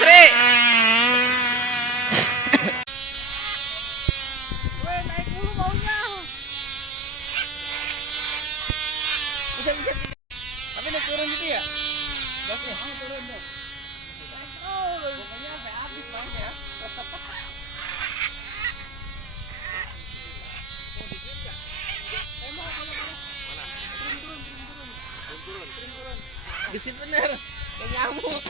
Sri. Weh, naik mulu maunya. Bisa. Tapi naik turun gitu ya? Gasnya? Turun dong. Oh, pokoknya sampai habis bang ya. Turun. Besit bener, kayak nyamuk.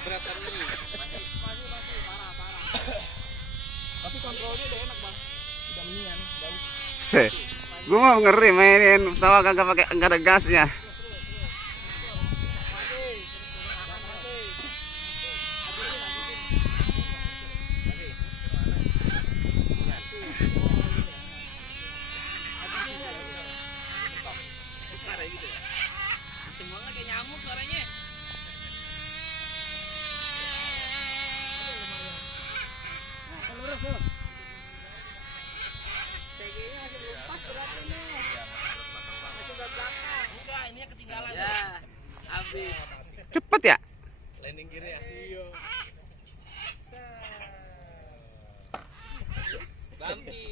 Beratan ini. Masih parah. Tapi kontrolnya udah enak bang, udah mendingan, bagus. Gue mau ngeri mainin pesawat kagak ada gasnya. Gitu ya. Semuanya kayak nyamuk suaranya. TG-nya masih belum pas beratnya. Masih belakang. Enggak, ini ketinggalan. Ya, habis. Cepet ya? Landing gear ya. Iya. Bambi.